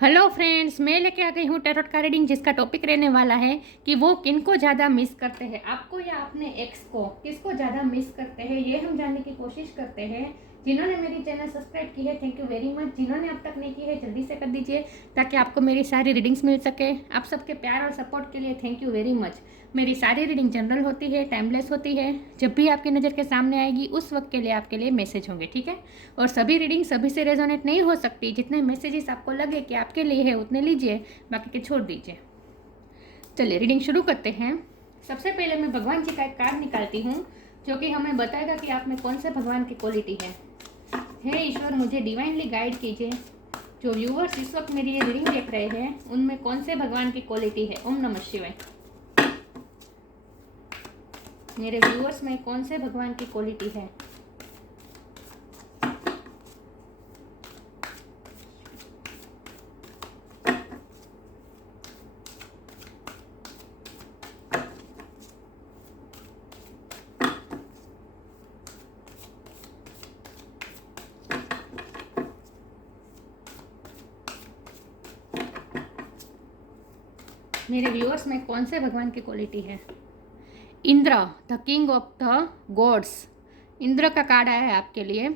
Hello friends, मैं लेके आ गई हूँ टैरोट का रीडिंग, जिसका टॉपिक रहने वाला है कि वो किनको ज़्यादा मिस करते हैं, आपको या अपने एक्स को, किसको ज़्यादा मिस करते हैं, ये हम जानने की कोशिश करते हैं। जिन्होंने मेरी चैनल सब्सक्राइब की है, थैंक यू वेरी मच। जिन्होंने अब तक नहीं की है, जल्दी से कर दीजिए ताकि आपको मेरी सारी रीडिंग्स मिल सके। आप सबके प्यार और सपोर्ट के लिए थैंक यू वेरी मच। मेरी सारी रीडिंग जनरल होती है, टाइमलेस होती है। जब भी आपकी नज़र के सामने आएगी उस वक्त के लिए आपके लिए मैसेज होंगे, ठीक है। और सभी रीडिंग सभी से रेजोनेट नहीं हो सकती। जितने मैसेजेस आपको लगे कि आपके लिए है उतने लीजिए, बाकी के छोड़ दीजिए। चलिए रीडिंग शुरू करते हैं। सबसे पहले मैं भगवान जी का एक कार्ड निकालती हूँ जो कि हमें बताएगा कि आप में कौन से भगवान की क्वालिटी है। हे ईश्वर, मुझे डिवाइनली गाइड कीजिए। जो व्यूअर्स इस वक्त मेरी ये रीडिंग देख रहे हैं उनमें कौन से भगवान की क्वालिटी है। ओम नमः शिवाय। मेरे व्यूअर्स में कौन से भगवान की क्वालिटी है। मेरे व्यूअर्स में कौन से भगवान की क्वालिटी है। Indra, the king of the God's. Indra का कार्ड आया है आपके लिए।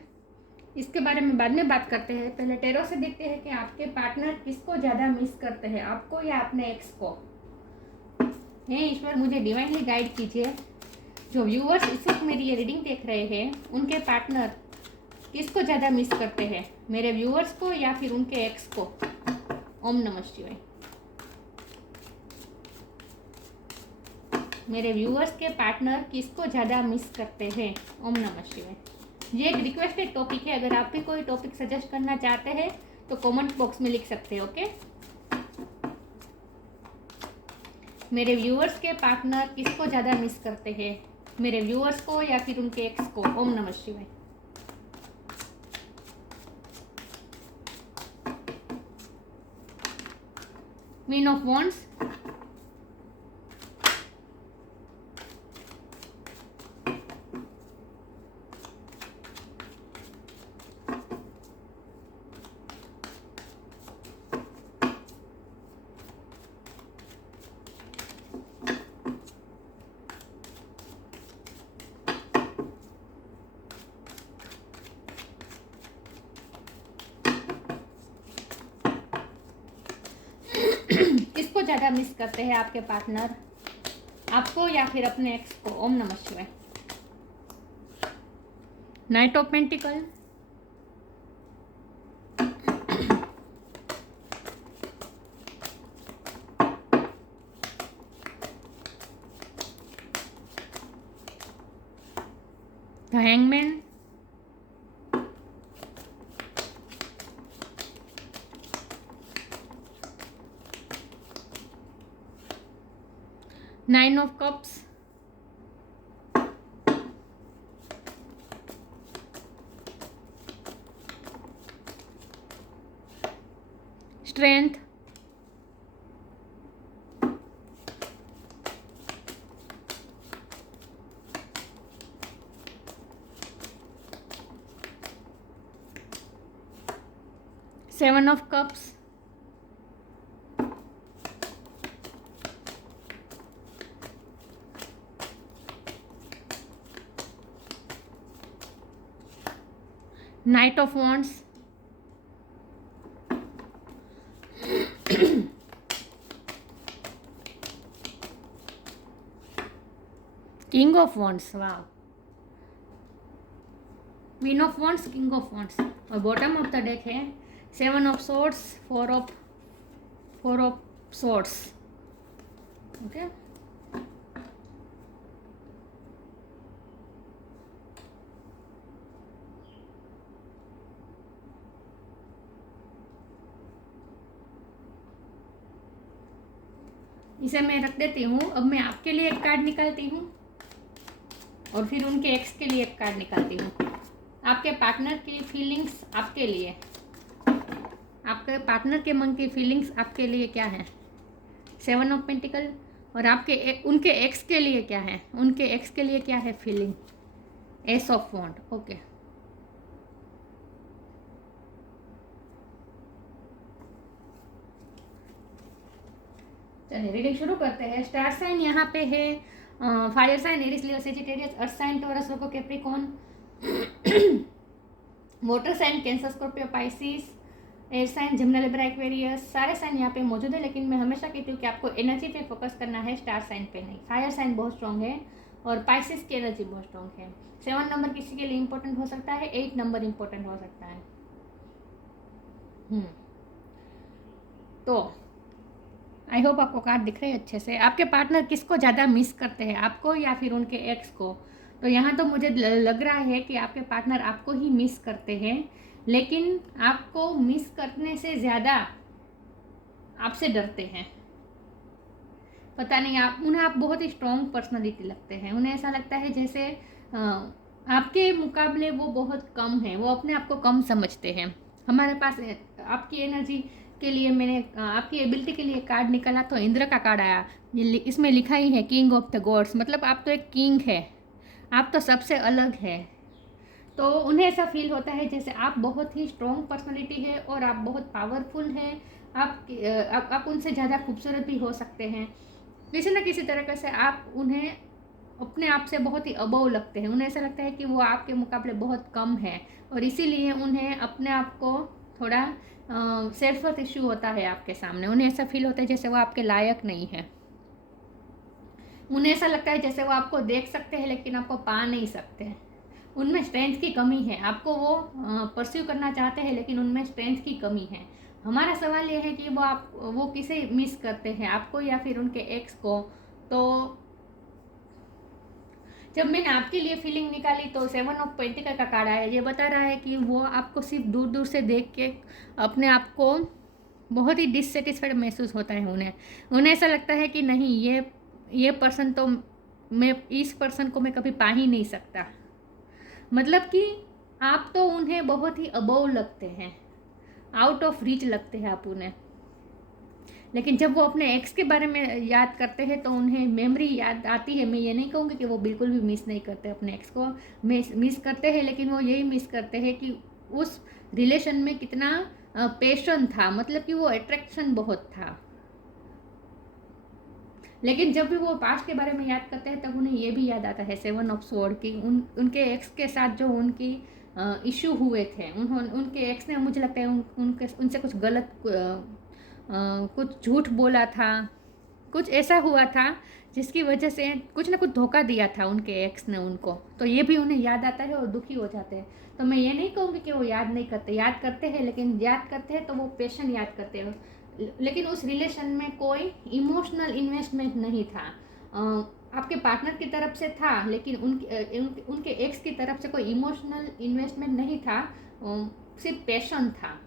इसके बारे में बाद में बात करते हैं। पहले टेरो से देखते हैं कि आपके पार्टनर किसको ज़्यादा मिस करते हैं, आपको या अपने एक्स को। हे ईश्वर, मुझे डिवाइनली गाइड कीजिए। जो व्यूअर्स इस वक्त मेरी ये रीडिंग देख रहे हैं उनके पार्टनर किसको ज़्यादा मिस करते हैं, मेरे व्यूअर्स को या फिर उनके एक्स को। ओम नमः शिवाय। मेरे व्यूअर्स के पार्टनर किसको ज़्यादा मिस करते हैं। ओम नमः शिवाय। ये एक रिक्वेस्टेड टॉपिक है। अगर आप भी कोई टॉपिक सजेस्ट करना चाहते हैं तो कमेंट बॉक्स में लिख सकते हैं, ओके। मेरे व्यूअर्स के पार्टनर किसको ज़्यादा मिस करते हैं, मेरे व्यूअर्स को या फिर उनके एक्स को। ओम नमः शिवाय। क्वीन ऑफ वॉन्ड्स, किसको ज़्यादा मिस करते हैं आपके पार्टनर, आपको या फिर अपने एक्स को। ओम नमः शिवाय। Knight of pentacle, the hangman, nine of cups, strength, seven of cups, knight of wands, king of wands, वाह, queen of wands, king of wands. और बॉटम ऑफ द डेक है seven of swords, four of swords, okay. इसे मैं रख देती हूँ। अब मैं आपके लिए एक कार्ड निकालती हूँ और फिर उनके एक्स के लिए एक कार्ड निकालती हूँ। आपके पार्टनर की फीलिंग्स आपके लिए, आपके पार्टनर के मन की फीलिंग्स आपके लिए क्या है। Seven of pentacle. और आपके उनके एक्स के लिए क्या है, उनके एक्स के लिए क्या है feeling. Ace of wand, okay. चलिए रीडिंग शुरू करते हैं। स्टार साइन यहाँ पे है fire sign Aries Leo Sagittarius, earth sign Taurus Virgo Capricorn, water sign Cancer Scorpio Pisces, air sign Gemini Libra Aquarius. सारे साइन यहाँ पे मौजूद है, लेकिन मैं हमेशा कहती हूँ कि आपको एनर्जी पे फोकस करना है, स्टार साइन पे नहीं। फायर साइन बहुत स्ट्रॉन्ग है और पाइसिस की एनर्जी बहुत स्ट्रॉन्ग है। 7 नंबर किसी के लिए इंपॉर्टेंट हो सकता है, 8 नंबर इंपॉर्टेंट हो सकता है। तो आई होप आपको कार्ड दिख रहे हैं अच्छे से। आपके पार्टनर किसको ज़्यादा मिस करते हैं, आपको या फिर उनके एक्स को? तो यहाँ तो मुझे लग रहा है कि आपके पार्टनर आपको ही मिस करते हैं, लेकिन आपको मिस करने से ज़्यादा आपसे डरते हैं। पता नहीं, आप बहुत ही स्ट्रॉन्ग पर्सनालिटी लगते हैं। उन्हें ऐसा लगता है जैसे आपके मुकाबले वो बहुत कम है, वो अपने आप को कम समझते हैं। हमारे पास आपकी एनर्जी के लिए मैंने आपकी एबिलिटी के लिए कार्ड निकाला तो इंद्र का कार्ड आया। इसमें लिखा ही है किंग ऑफ द गॉड्स, मतलब आप तो एक किंग है, आप तो सबसे अलग है। तो उन्हें ऐसा फील होता है जैसे आप बहुत ही स्ट्रॉन्ग पर्सनालिटी है और आप बहुत पावरफुल हैं। आप उनसे ज़्यादा खूबसूरत भी हो सकते हैं। किसी न किसी तरीके से आप उन्हें अपने आप से बहुत ही अबव लगते हैं। उन्हें ऐसा लगता है कि वो आपके मुकाबले बहुत कम है और इसीलिए उन्हें अपने आप को थोड़ा सेल्फ वर्थ इश्यू होता है आपके सामने। उन्हें ऐसा फील होता है जैसे वो आपके लायक नहीं है। उन्हें ऐसा लगता है जैसे वो आपको देख सकते हैं लेकिन आपको पा नहीं सकते। उनमें स्ट्रेंथ की कमी है, आपको वो परस्यू करना चाहते हैं लेकिन उनमें स्ट्रेंथ की कमी है। हमारा सवाल ये है कि वो किसे मिस करते हैं, आपको या फिर उनके एक्स को? तो जब मैंने आपके लिए फीलिंग निकाली तो 7 ऑफ पेंटिकल का कार्ड आया। ये बता रहा है कि वो आपको सिर्फ दूर दूर से देख के अपने आप को बहुत ही डिससेटिस्फाइड महसूस होता है। उन्हें ऐसा लगता है कि नहीं, ये पर्सन तो मैं इस पर्सन को मैं कभी पा ही नहीं सकता। मतलब कि आप तो उन्हें बहुत ही अबव लगते हैं, आउट ऑफ रीच लगते हैं आप उन्हें। लेकिन जब वो अपने एक्स के बारे में याद करते हैं तो उन्हें मेमोरी याद आती है। मैं ये नहीं कहूँगी कि वो बिल्कुल भी मिस नहीं करते, अपने एक्स को मिस करते हैं, लेकिन वो यही मिस करते हैं कि उस रिलेशन में कितना पैशन था, मतलब कि वो अट्रैक्शन बहुत था। लेकिन जब भी वो पास्ट के बारे में याद करते हैं तब उन्हें ये भी याद आता है 7 ऑफ स्वॉर्ड की उनके एक्स के साथ जो उनकी इशू हुए थे। उनके एक्स ने, मुझे लगता है उनसे कुछ गलत कुछ झूठ बोला था, कुछ ऐसा हुआ था जिसकी वजह से कुछ ना कुछ धोखा दिया था उनके एक्स ने उनको। तो ये भी उन्हें याद आता है और दुखी हो जाते हैं। तो मैं ये नहीं कहूँगी कि वो याद नहीं करते, याद करते हैं, लेकिन याद करते हैं तो वो पैशन याद करते हैं। लेकिन उस रिलेशन में कोई इमोशनल इन्वेस्टमेंट नहीं था। आपके पार्टनर की तरफ से था, लेकिन उनके एक्स की तरफ से कोई इमोशनल इन्वेस्टमेंट नहीं था, सिर्फ पैशन था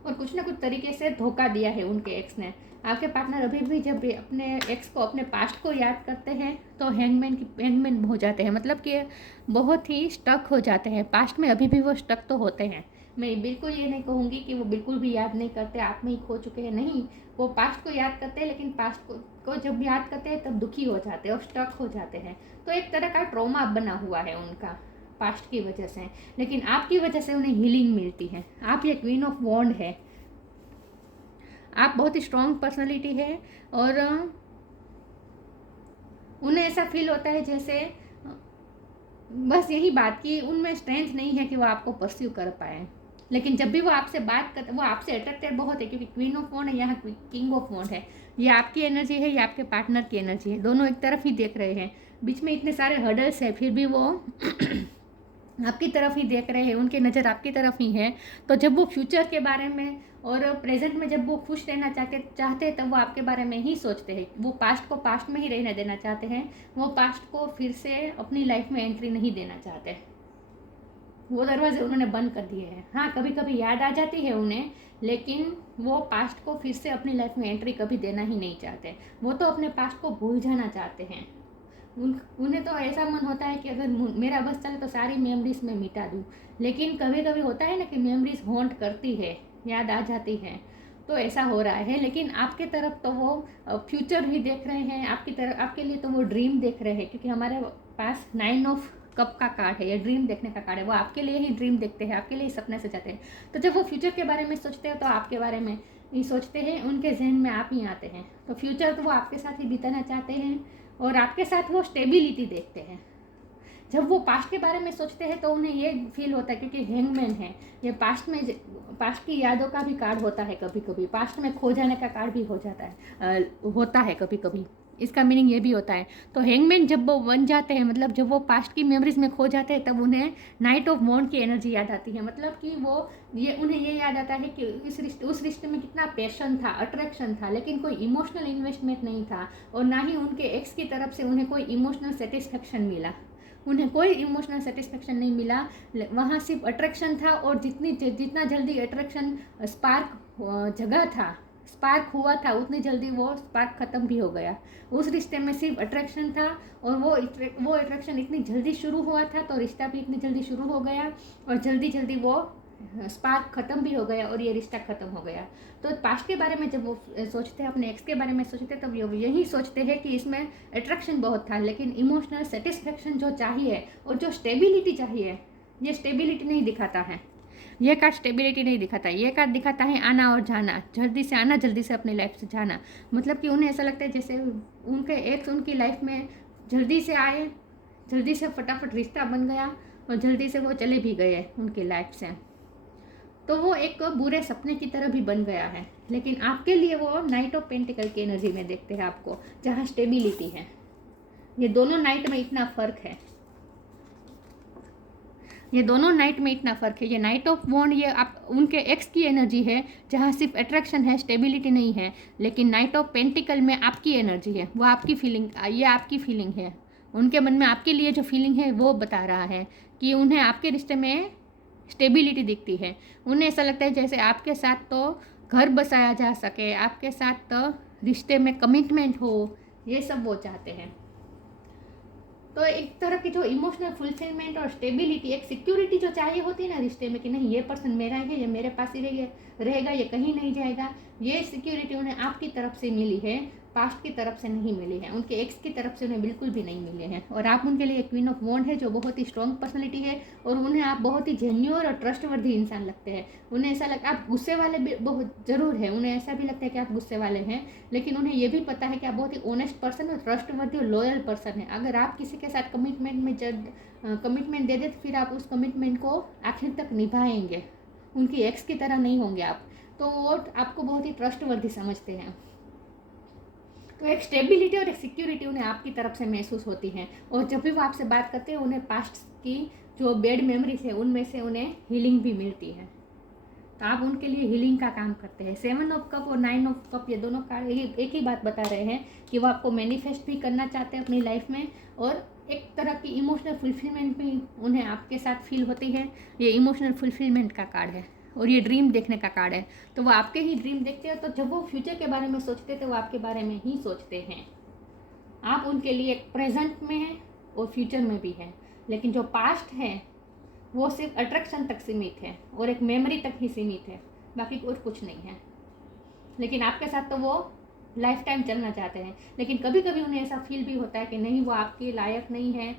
और कुछ ना कुछ तरीके से धोखा दिया है उनके एक्स ने। आपके पार्टनर अभी भी जब भी अपने एक्स को, अपने पास्ट को याद करते हैं तो हैंगमैन हो जाते हैं, मतलब कि बहुत ही स्टक हो जाते हैं पास्ट में। अभी भी वो स्टक तो होते हैं। मैं बिल्कुल ये नहीं कहूँगी कि वो बिल्कुल भी याद नहीं करते, आप में ही खो चुके हैं, नहीं। वो पास्ट को याद करते हैं, लेकिन पास्ट को जब याद करते हैं तब दुखी हो जाते हैं और स्टक हो जाते हैं। तो एक तरह का ट्रॉमा बना हुआ है उनका पास्ट की वजह से, लेकिन आपकी वजह से उन्हें हीलिंग मिलती है। आप ये क्वीन ऑफ वॉन्ड है, आप बहुत ही स्ट्रॉन्ग पर्सनालिटी है और उन्हें ऐसा फील होता है जैसे बस यही बात कि उनमें स्ट्रेंथ नहीं है कि वो आपको परस्यू कर पाए। लेकिन जब भी वो आपसे बात करते, वो आपसे अट्रैक्टेड बहुत है, क्योंकि क्वीन ऑफ वॉन्ड है, यहाँ किंग ऑफ वॉन्ड है। ये आपकी एनर्जी है, ये आपके पार्टनर की एनर्जी है, दोनों एक तरफ ही देख रहे हैं। बीच में इतने सारे हर्डल्स है, फिर भी वो आपकी तरफ ही देख रहे हैं, उनकी नज़र आपकी तरफ ही है। तो जब वो फ्यूचर के बारे में और प्रेजेंट में जब वो खुश रहना चाहते हैं तब वो आपके बारे में ही सोचते हैं। वो पास्ट को पास्ट में ही रहने देना चाहते हैं, वो पास्ट को फिर से अपनी लाइफ में एंट्री नहीं देना चाहते। वो दरवाजे उन्होंने बंद कर दिए हैं। हाँ, कभी कभी याद आ जाती है उन्हें, लेकिन वो पास्ट को फिर से अपनी लाइफ में एंट्री कभी देना ही नहीं चाहते। वो तो अपने पास्ट को भूल जाना चाहते हैं। उन्हें तो ऐसा मन होता है कि अगर मेरा बस चले तो सारी मेमोरीज में मिटा दूँ। लेकिन कभी कभी होता है ना कि मेमोरीज हॉन्ट करती है, याद आ जाती है। तो ऐसा हो रहा है, लेकिन आपके तरफ तो वो फ्यूचर ही देख रहे हैं, आपकी तरफ, आपके लिए तो वो ड्रीम देख रहे हैं। क्योंकि हमारे पास 9 ऑफ कप का कार्ड है, ये ड्रीम देखने का कार्ड है। वो आपके लिए ही ड्रीम देखते हैं, आपके लिए ही सपने सजाते हैं। तो जब वो फ्यूचर के बारे में सोचते हैं तो आपके बारे में ये सोचते हैं, उनके जहन में आप ही आते हैं। तो फ्यूचर तो वो आपके साथ ही बिताना चाहते हैं और आपके साथ वो स्टेबिलिटी देखते हैं। जब वो पास्ट के बारे में सोचते हैं तो उन्हें ये फील होता है, क्योंकि हैंगमैन है, ये पास्ट की यादों का भी कार्ड होता है, कभी कभी पास्ट में खो जाने का कार्ड भी हो जाता है, होता है कभी कभी। इसका मीनिंग ये भी होता है। तो हैंगमैन जब वो बन जाते हैं, मतलब जब वो पास्ट की मेमोरीज में खो जाते हैं, तब उन्हें नाइट ऑफ वॉन्ड की एनर्जी याद आती है। मतलब कि वो उन्हें ये याद आता है कि उस रिश्ते में कितना पैशन था, अट्रैक्शन था, लेकिन कोई इमोशनल इन्वेस्टमेंट नहीं था, और ना ही उनके एक्स की तरफ से उन्हें कोई इमोशनल सेटिस्फेक्शन मिला। उन्हें कोई इमोशनल सेटिस्फेक्शन नहीं मिला, वहाँ सिर्फ अट्रैक्शन था, और जितना जल्दी अट्रैक्शन स्पार्क जगह था, स्पार्क हुआ था, उतनी जल्दी वो स्पार्क ख़त्म भी हो गया। उस रिश्ते में सिर्फ अट्रैक्शन था, और वो अट्रैक्शन इतनी जल्दी शुरू हुआ था, तो रिश्ता भी इतनी जल्दी शुरू हो गया, और जल्दी जल्दी वो स्पार्क ख़त्म भी हो गया, और ये रिश्ता ख़त्म हो गया। तो पास्ट के बारे में जब वो सोचते हैं, अपने एक्स के बारे में सोचते हैं, तब यही सोचते हैं कि इसमें अट्रैक्शन बहुत था, लेकिन इमोशनल सेटिस्फेक्शन जो चाहिए और जो स्टेबिलिटी चाहिए, ये स्टेबिलिटी नहीं दिखाता है। ये कार्ड स्टेबिलिटी नहीं दिखाता, ये कार्ड दिखाता है आना और जाना, जल्दी से आना, जल्दी से अपनी लाइफ से जाना। मतलब कि उन्हें ऐसा लगता है जैसे उनके एक्स उनकी लाइफ में जल्दी से आए, जल्दी से फटाफट रिश्ता बन गया, और जल्दी से वो चले भी गए उनकी लाइफ से। तो वो एक बुरे सपने की तरह भी बन गया है। लेकिन आपके लिए वो नाइट ऑफ पेंटिकल की एनर्जी में देखते हैं आपको, जहाँ स्टेबिलिटी है। ये दोनों नाइट में इतना फ़र्क है, ये दोनों नाइट में इतना फ़र्क है। ये नाइट ऑफ वॉन्ड ये आप उनके एक्स की एनर्जी है, जहाँ सिर्फ अट्रैक्शन है, स्टेबिलिटी नहीं है। लेकिन नाइट ऑफ पेंटिकल में आपकी एनर्जी है, वो आपकी फीलिंग, ये आपकी फीलिंग है। उनके मन में आपके लिए जो फीलिंग है वो बता रहा है कि उन्हें आपके रिश्ते में स्टेबिलिटी दिखती है। उन्हें ऐसा लगता है जैसे आपके साथ तो घर बसाया जा सके, आपके साथ तो रिश्ते में कमिटमेंट हो, ये सब वो चाहते हैं। तो एक तरह की जो इमोशनल फुलफिलमेंट और स्टेबिलिटी, एक सिक्योरिटी जो चाहिए होती है ना रिश्ते में, कि नहीं ये पर्सन मेरा है, ये मेरे पास ही रहेगा, ये कहीं नहीं जाएगा, ये सिक्योरिटी उन्हें आपकी तरफ से मिली है, पास्ट की तरफ से नहीं मिली है, उनके एक्स की तरफ से उन्हें बिल्कुल भी नहीं मिले हैं। और आप उनके लिए क्वीन ऑफ वॉन्ड है, जो बहुत ही स्ट्रॉन्ग पर्सनैलिटी है, और उन्हें आप बहुत ही जेन्युइन और ट्रस्टवर्दी इंसान लगते हैं। उन्हें ऐसा लगता है आप गुस्से वाले भी बहुत ज़रूर है, उन्हें ऐसा भी लगता है कि आप गुस्से वाले हैं, लेकिन उन्हें ये भी पता है कि आप बहुत ही ऑनेस्ट पर्सन और ट्रस्टवर्दी और लॉयल पर्सन है। अगर आप किसी के साथ कमिटमेंट दे दे, तो फिर आप उस कमिटमेंट को आखिर तक निभाएंगे, उनकी एक्स की तरह नहीं होंगे आप। तो वो आपको बहुत ही ट्रस्टवर्दी समझते हैं। तो एक स्टेबिलिटी और एक सिक्योरिटी उन्हें आपकी तरफ से महसूस होती है, और जब भी वो आपसे बात करते हैं, उन्हें पास्ट की जो बैड मेमोरीज है उनमें से उन्हें हीलिंग भी मिलती है। तो आप उनके लिए हीलिंग का काम करते हैं। 7 ऑफ कप और 9 ऑफ कप, ये दोनों कार्ड एक ही बात बता रहे हैं कि वो आपको मैनिफेस्ट भी करना चाहते हैं अपनी लाइफ में, और एक तरह की इमोशनल फुलफिलमेंट भी उन्हें आपके साथ फील होती है। ये इमोशनल फुलफिलमेंट का कार्ड है, और ये ड्रीम देखने का कार्ड है। तो वो आपके ही ड्रीम देखते हैं। तो जब वो फ्यूचर के बारे में सोचते हैं, तो वो आपके बारे में ही सोचते हैं। आप उनके लिए प्रेजेंट में हैं और फ्यूचर में भी हैं। लेकिन जो पास्ट है वो सिर्फ अट्रैक्शन तक सीमित है, और एक मेमोरी तक ही सीमित है, बाकी और कुछ नहीं है। लेकिन आपके साथ तो वो लाइफ टाइम चलना चाहते हैं। लेकिन कभी कभी उन्हें ऐसा फील भी होता है कि नहीं, वो आपके लायक नहीं है,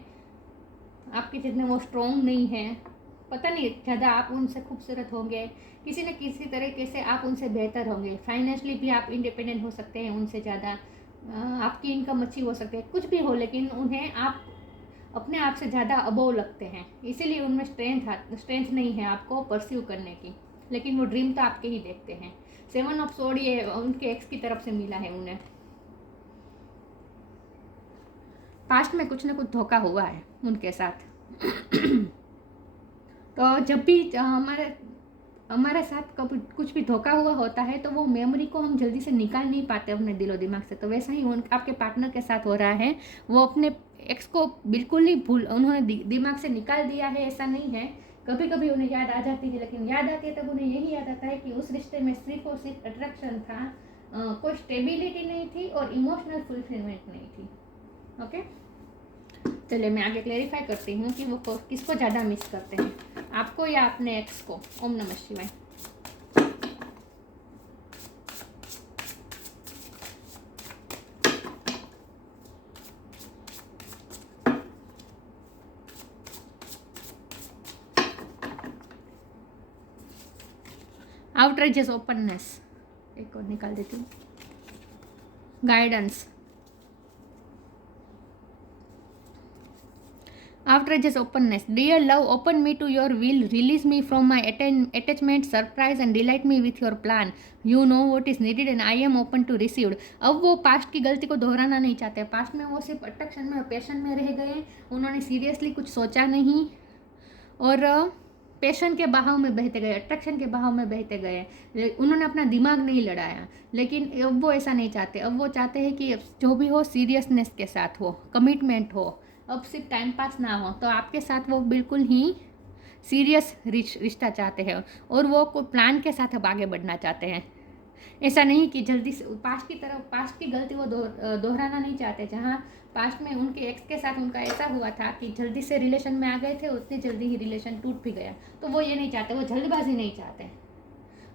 आपके जितने वो स्ट्रॉन्ग नहीं है। पता नहीं, ज़्यादा आप उनसे खूबसूरत होंगे, किसी न किसी तरीके से आप उनसे बेहतर होंगे, फाइनेंशियली भी आप इंडिपेंडेंट हो सकते हैं उनसे ज़्यादा, आपकी इनकम अच्छी हो सकती है, कुछ भी हो, लेकिन उन्हें आप अपने आप से ज़्यादा अबोव लगते हैं। इसीलिए उनमें स्ट्रेंथ नहीं है आपको परस्यू करने की। लेकिन वो ड्रीम तो आपके ही देखते हैं। 7 ऑफ सोर्ड ये उनके एक्स की तरफ से मिला है उन्हें। पास्ट में कुछ न कुछ धोखा हुआ है उनके साथ। तो जब भी हमारे साथ कभी कुछ भी धोखा हुआ होता है, तो वो मेमोरी को हम जल्दी से निकाल नहीं पाते अपने दिलो दिमाग से। तो वैसा ही आपके पार्टनर के साथ हो रहा है। वो अपने एक्स को बिल्कुल नहीं उन्होंने दिमाग से निकाल दिया है, ऐसा नहीं है। कभी कभी उन्हें याद आ जाती है, लेकिन याद आती है तब उन्हें यही याद आता है कि उस रिश्ते में सिर्फ और सिर्फ अट्रैक्शन था, कोई स्टेबिलिटी नहीं थी और इमोशनल फुलफिलमेंट नहीं थी। ओके, चलिए मैं आगे क्लेरिफाई करती हूँ कि वो किसको ज़्यादा मिस करते हैं, आपको या अपने एक्स को। ओम नमः शिवाय। आउटरेजियस ओपननेस, एक एक और निकाल देती हूँ। Guidance. Outrageous openness. Dear love, open me to your will. Release me from my attachment, surprise and delight me with your plan. You know what is needed and I am open to receive. अब वो past की गलती को दोहराना नहीं चाहते। Past में वो सिर्फ अट्रैक्शन में और पैशन में रह गए। उन्होंने सीरियसली कुछ सोचा नहीं और पैशन के बहाव में बहते गए, अट्रैक्शन के बहाव में बहते गए। उन्होंने अपना दिमाग नहीं लड़ाया। लेकिन अब वो ऐसा नहीं चाहते। अब वो चाहते हैं कि जो भी हो सीरियसनेस के साथ हो, कमिटमेंट हो, अब सिर्फ टाइम पास ना हो। तो आपके साथ वो बिल्कुल ही सीरियस रिश्ता चाहते हैं और वो कोई प्लान के साथ अब आगे बढ़ना चाहते हैं। ऐसा नहीं कि जल्दी से पास्ट की गलती वो दोहराना नहीं चाहते। जहाँ पास्ट में उनके एक्स के साथ उनका ऐसा हुआ था कि जल्दी से रिलेशन में आ गए थे, उतनी जल्दी ही रिलेशन टूट भी गया। तो वो ये नहीं चाहते, वो जल्दबाजी नहीं चाहते।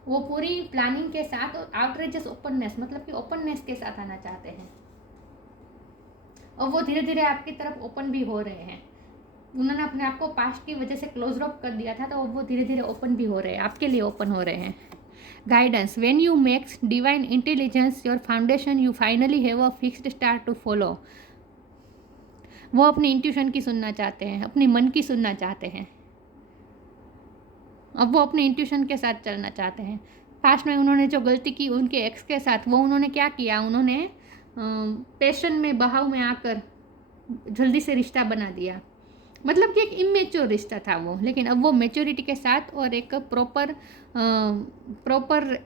वो पूरी प्लानिंग के साथ और आउटरेजस ओपननेस, मतलब कि ओपननेस के साथ आना चाहते हैं। और वो धीरे धीरे आपकी तरफ ओपन भी हो रहे हैं। उन्होंने अपने आप को पास्ट की वजह से क्लोज अप कर दिया था, तो वो धीरे धीरे ओपन भी हो रहे हैं, आपके लिए ओपन हो रहे हैं। Guidance. When you makes divine intelligence your foundation, you finally have a fixed star to follow. वो अपनी इंट्यूशन की सुनना चाहते हैं, अपनी मन की सुनना चाहते हैं। अब वो अपने इंट्यूशन के साथ चलना चाहते हैं। पास्ट में उन्होंने जो गलती की उनके एक्स के साथ, वो उन्होंने क्या किया, उन्होंने पैशन में बहाव में आकर जल्दी से रिश्ता बना दिया। मतलब कि एक इमेच्योर रिश्ता था वो। लेकिन अब वो मेच्योरिटी के साथ और एक प्रॉपर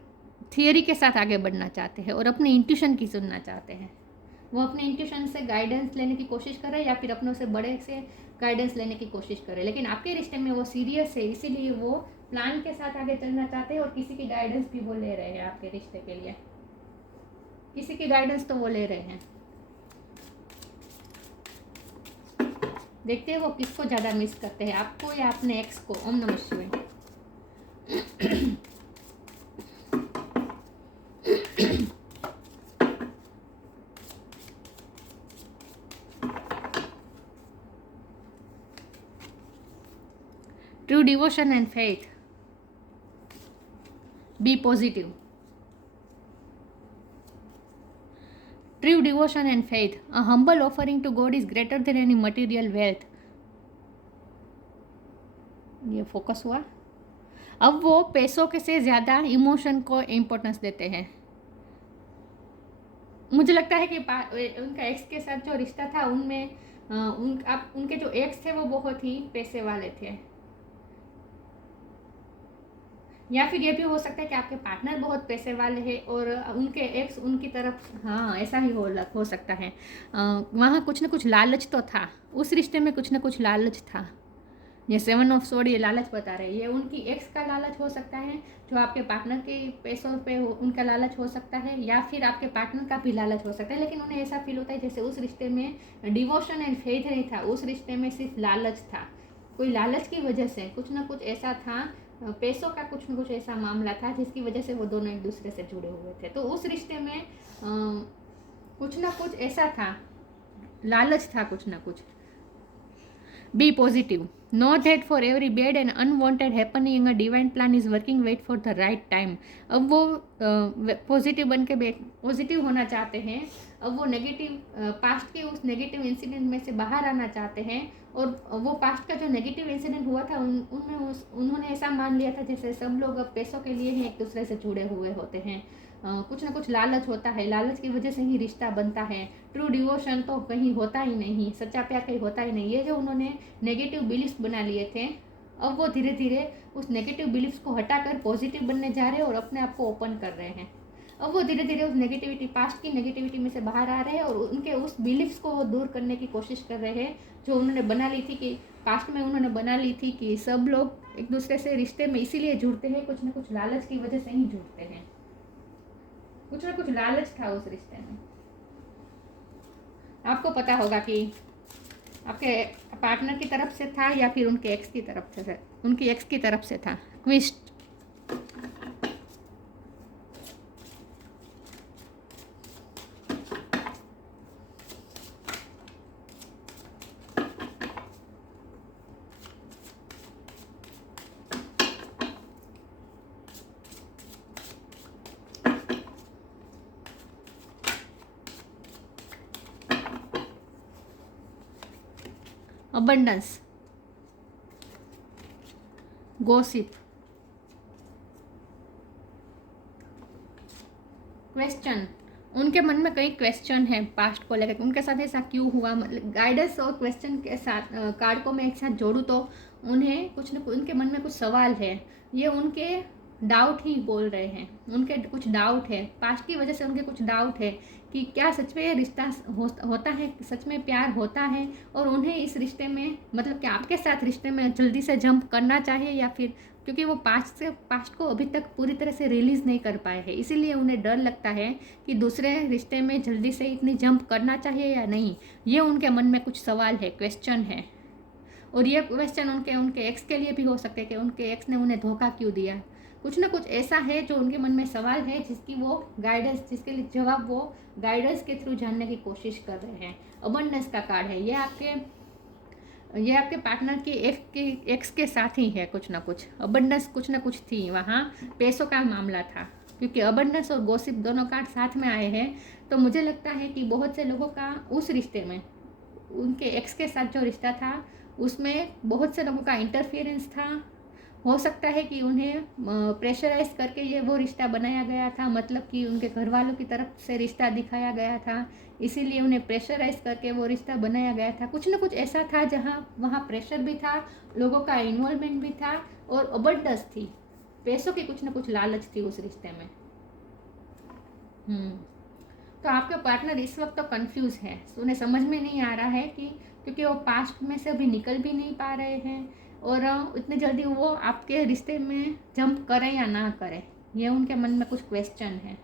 थियरी के साथ आगे बढ़ना चाहते हैं और अपने इंट्यूशन की सुनना चाहते हैं। वो अपने इंट्यूशन से गाइडेंस लेने की कोशिश करें या फिर अपनों से बड़े से गाइडेंस लेने की कोशिश करें। लेकिन आपके रिश्ते में वो सीरियस है, इसीलिए वो प्लान के साथ आगे चलना चाहते हैं और किसी की गाइडेंस भी वो ले रहे हैं आपके रिश्ते के लिए। किसी की गाइडेंस तो वो ले रहे हैं। देखते हैं वो किसको ज़्यादा मिस करते हैं, आपको या अपने एक्स को। ओम नमः शिवाय। True devotion and faith. Be positive. True devotion and faith. A humble offering to God is greater than any material wealth. ये फोकस हुआ। अब वो पैसों के से ज़्यादा इमोशन को इम्पोर्टेंस देते हैं। मुझे लगता है कि उनका एक्स के साथ जो रिश्ता था उनमें उनके जो एक्स थे वो बहुत ही पैसे वाले थे। या फिर ये भी हो सकता है कि आपके पार्टनर बहुत पैसे वाले हैं और उनके एक्स उनकी तरफ, हाँ ऐसा ही हो सकता है। वहाँ कुछ ना कुछ लालच तो था, उस रिश्ते में कुछ ना कुछ लालच था। ये 7 ऑफ सोर्ड ये लालच बता रहे हैं। ये उनकी एक्स का लालच हो सकता है, जो आपके पार्टनर के पैसों पे उनका लालच हो सकता है, या फिर आपके पार्टनर का भी लालच हो सकता है। लेकिन उन्हें ऐसा फील होता है जैसे उस रिश्ते में डिवोशन एंड फेथ नहीं था, उस रिश्ते में सिर्फ लालच था। कोई लालच की वजह से कुछ ना कुछ ऐसा था, पैसों का कुछ न कुछ ऐसा मामला था जिसकी वजह से वो दोनों एक दूसरे से जुड़े हुए थे। तो उस रिश्ते में कुछ ना कुछ ऐसा था, लालच था कुछ ना कुछ। Be positive. Know that for every bad and unwanted happening a divine plan is working, wait for the right time. अब वो पॉजिटिव बन के पॉजिटिव होना चाहते हैं। अब वो नेगेटिव पास्ट के उस नेगेटिव इंसिडेंट में से बाहर आना चाहते हैं। और वो पास्ट का जो नेगेटिव इंसिडेंट हुआ था उनमें उन्होंने ऐसा मान लिया था जैसे सब लोग अब पैसों के लिए ही एक दूसरे से जुड़े हुए होते हैं। कुछ ना कुछ लालच होता है, लालच की वजह से ही रिश्ता बनता है। ट्रू डिवोशन तो कहीं होता ही नहीं, सच्चा प्यार कहीं होता ही नहीं। ये जो उन्होंने नेगेटिव बिलीफ्स बना लिए थे, अब वो धीरे धीरे उस नेगेटिव बिलीफ्स को हटाकर पॉजिटिव बनने जा रहे हैं और अपने आप को ओपन कर रहे हैं। अब वो धीरे धीरे उस नेगेटिविटी, पास्ट की नेगेटिविटी में से बाहर आ रहे हैं और उनके उस बिलीफ्स को वो दूर करने की कोशिश कर रहे हैं जो उन्होंने बना ली थी। कि पास्ट में उन्होंने बना ली थी कि सब लोग एक दूसरे से रिश्ते में इसीलिए जुड़ते हैं, कुछ ना कुछ लालच की वजह से ही जुड़ते हैं। कुछ ना कुछ लालच था उस रिश्ते में। आपको पता होगा कि आपके पार्टनर की तरफ से था या फिर उनके एक्स की तरफ से, उनकी एक्स की तरफ से था। ट्विस्ट. Abundance, gossip, question. उनके मन में कई क्वेश्चन है पास्ट को लेकर, उनके साथ ऐसा क्यों हुआ। मतलब गाइडेंस और क्वेश्चन के साथ कार्ड को मैं एक साथ जोड़ूँ तो उन्हें कुछ न कुछ उनके मन में कुछ सवाल है, ये उनके डाउट ही बोल रहे हैं, उनके कुछ डाउट है, पास्ट की वजह से उनके कुछ डाउट है कि क्या सच में ये रिश्ता होता है, सच में प्यार होता है, और उन्हें इस रिश्ते में मतलब कि आपके साथ रिश्ते में जल्दी से जंप करना चाहिए, या फिर क्योंकि वो पास्ट को अभी तक पूरी तरह से रिलीज़ नहीं कर पाए हैं, इसीलिए उन्हें डर लगता है कि दूसरे रिश्ते में जल्दी से इतनी जंप करना चाहिए या नहीं। ये उनके मन में कुछ सवाल है, क्वेश्चन है। और ये क्वेश्चन उनके एक्स के लिए भी हो सकते हैं कि उनके एक्स ने उन्हें धोखा क्यों दिया। कुछ ना कुछ ऐसा है जो उनके मन में सवाल है, जिसकी वो गाइडेंस, जिसके लिए जवाब वो गाइडेंस के थ्रू जानने की कोशिश कर रहे हैं। अबंडेंस का कार्ड है, ये आपके पार्टनर की एक्स के साथ ही है। कुछ ना कुछ अबंडेंस कुछ ना कुछ थी वहाँ, पैसों का मामला था, क्योंकि अबंडेंस और गॉसिप दोनों कार्ड साथ में आए हैं। तो मुझे लगता है कि बहुत से लोगों का उस रिश्ते में, उनके एक्स के साथ जो रिश्ता था उसमें बहुत से लोगों का इंटरफेरेंस था। हो सकता है कि उन्हें प्रेशराइज करके ये वो रिश्ता बनाया गया था, मतलब कि उनके घर वालों की तरफ से रिश्ता दिखाया गया था, इसीलिए उन्हें प्रेशराइज करके वो रिश्ता बनाया गया था। कुछ ना कुछ ऐसा था जहाँ वहाँ प्रेशर भी था, लोगों का इन्वॉल्वमेंट भी था, और अबंडेंस थी, पैसों की कुछ ना कुछ लालच थी उस रिश्ते में। तो आपका पार्टनर इस वक्त तो कंफ्यूज है, उन्हें समझ में नहीं आ रहा है कि, क्योंकि वो पास्ट में से अभी निकल भी नहीं पा रहे हैं, और इतने जल्दी वो आपके रिश्ते में जंप करें या ना करें, ये उनके मन में कुछ क्वेश्चन है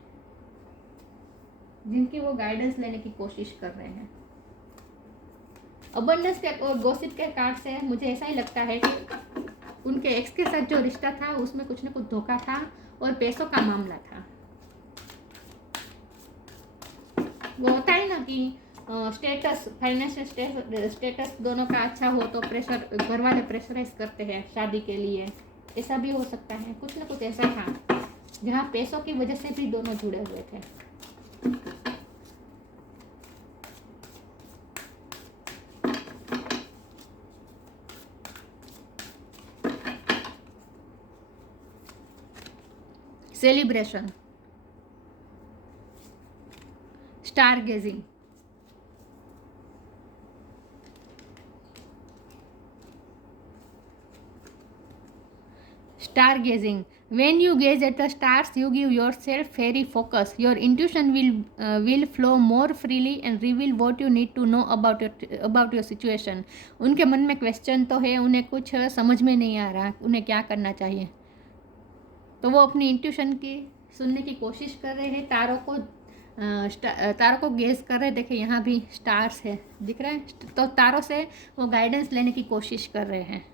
जिनकी वो गाइडेंस लेने की कोशिश कर रहे हैं। अबंडेंस के और गॉसिप के कार्ड से मुझे ऐसा ही लगता है कि उनके एक्स के साथ जो रिश्ता था उसमें कुछ न कुछ धोखा था और पैसों का मामला था। वो होता है ना कि स्टेटस, फाइनेंशियल स्टेटस दोनों का अच्छा हो तो प्रेशर, घर वाले प्रेशराइज करते हैं शादी के लिए, ऐसा भी हो सकता है। कुछ ना कुछ ऐसा था जहाँ पैसों की वजह से भी दोनों जुड़े हुए थे। Celebration, star gazing, star gazing. When you gaze at the stars, you give yourself very focus. Your intuition will flow more freely and reveal what you need to know about your situation. उनके मन में question तो है, उन्हें कुछ समझ में नहीं आ रहा उन्हें क्या करना चाहिए, तो वो अपनी इंट्यूशन की सुनने की कोशिश कर रहे हैं। तारों को गेज कर रहे हैं। देखिए यहाँ भी स्टार्स है, दिख रहा है, तो तारों से वो गाइडेंस लेने की कोशिश कर रहे हैं।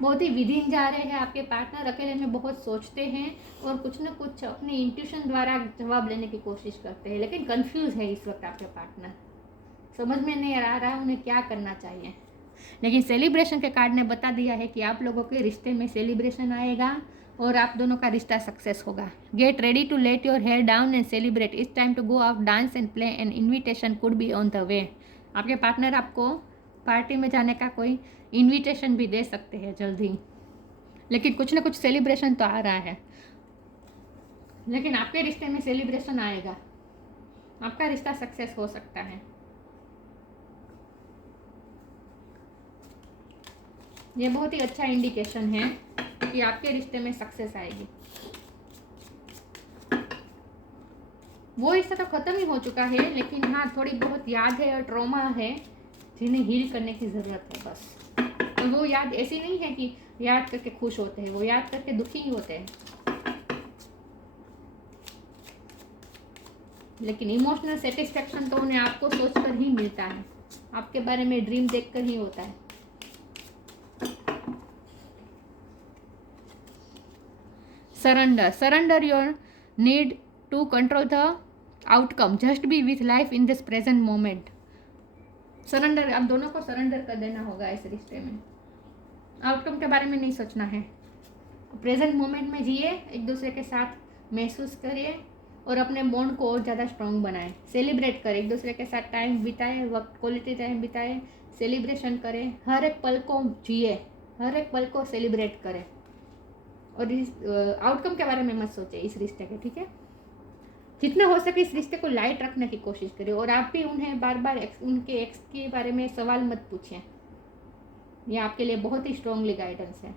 बहुत ही विधीन जा रहे हैं आपके पार्टनर, अकेले में बहुत सोचते हैं और कुछ न कुछ अपनी इंट्यूशन द्वारा जवाब लेने की कोशिश करते हैं, लेकिन कंफ्यूज है इस वक्त आपके पार्टनर, समझ में नहीं आ रहा उन्हें क्या करना चाहिए। लेकिन सेलिब्रेशन के कार्ड ने बता दिया है कि आप लोगों के रिश्ते में सेलिब्रेशन आएगा और आप दोनों का रिश्ता सक्सेस होगा। Get ready to let your hair down and celebrate, it's time to go out, dance and play, and invitation could be on the way. आपके पार्टनर आपको पार्टी में जाने का कोई इन्विटेशन भी दे सकते हैं जल्दी, लेकिन कुछ ना कुछ सेलिब्रेशन तो आ रहा है। लेकिन आपके रिश्ते में सेलिब्रेशन आएगा, आपका रिश्ता सक्सेस हो सकता है। ये बहुत ही अच्छा इंडिकेशन है कि आपके रिश्ते में सक्सेस आएगी। वो रिश्ता तो खत्म ही हो चुका है, लेकिन हाँ थोड़ी बहुत याद है और ट्रॉमा है जिन्हें हील करने की ज़रूरत है बस। और वो याद ऐसी नहीं है कि याद करके खुश होते हैं, वो याद करके दुखी ही होते हैं। लेकिन इमोशनल सेटिस्फेक्शन तो उन्हें आपको सोचकर ही मिलता है, आपके बारे में ड्रीम देखकर ही होता है। Surrender your need to control the outcome. Just be with life in this present moment. Surrender, आप दोनों को सरेंडर कर देना होगा इस रिश्ते में। आउटकम के बारे में नहीं सोचना है, प्रेजेंट मोमेंट में जिए, एक दूसरे के साथ महसूस करिए और अपने बॉन्ड को और ज़्यादा स्ट्रॉन्ग बनाएं। सेलिब्रेट करें, एक दूसरे के साथ टाइम बिताएं, वक्त क्वालिटी टाइम बिताएं, सेलिब्रेशन करें, हर एक पल को जिए, हर एक पल को सेलिब्रेट करें। और इस आउटकम के बारे में मत सोचें इस रिश्ते के, ठीक है। जितना हो सके इस रिश्ते को लाइट रखने की कोशिश करें। और आप भी उन्हें बार बार उनके एक्स के बारे में सवाल मत पूछें, ये आपके लिए बहुत ही स्ट्रॉन्गली गाइडेंस है।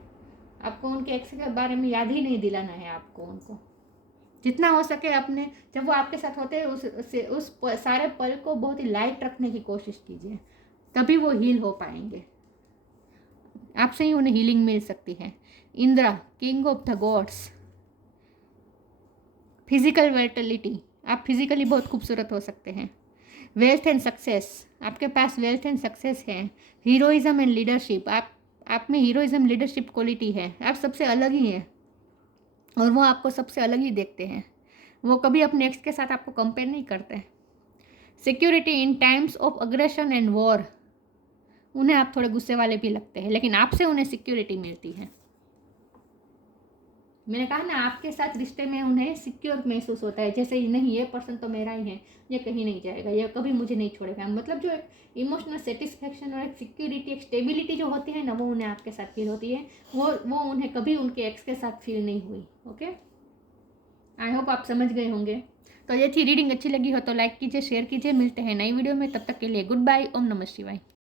आपको उनके एक्स के बारे में याद ही नहीं दिलाना है आपको उनको। जितना हो सके अपने, जब वो आपके साथ होते हैं उस सारे पल को बहुत ही लाइट रखने की कोशिश कीजिए, तभी वो हील हो पाएंगे। आपसे ही उन्हें हीलिंग मिल सकती है। Indra, king of the gods, physical fertility, आप फिजिकली बहुत खूबसूरत हो सकते हैं। वेल्थ एंड सक्सेस, आपके पास वेल्थ एंड सक्सेस है। हीरोइज्म एंड लीडरशिप, आप में हीरोइज्म लीडरशिप क्वालिटी है। आप सबसे अलग ही हैं और वो आपको सबसे अलग ही देखते हैं। वो कभी अपने एक्स के साथ आपको कंपेयर नहीं करते। Security in times of aggression and war, उन्हें आप थोड़े गुस्से वाले भी लगते हैं, लेकिन आपसे उन्हें सिक्योरिटी मिलती है। मैंने कहा ना, आपके साथ रिश्ते में उन्हें सिक्योर महसूस होता है, जैसे नहीं ये पर्सन तो मेरा ही है, ये कहीं नहीं जाएगा, ये कभी मुझे नहीं छोड़ेगा। मतलब जो एक इमोशनल सेटिस्फेक्शन और एक सिक्योरिटी, एक स्टेबिलिटी जो होती है ना, वो उन्हें आपके साथ फील होती है। वो उन्हें कभी उनके एक्स के साथ फील नहीं हुई। ओके, आई होप आप समझ गए होंगे। तो ये थी रीडिंग। अच्छी लगी हो तो लाइक कीजिए, शेयर कीजिए। मिलते हैं नई वीडियो में, तब तक के लिए गुड बाय। ओम नमः शिवाय।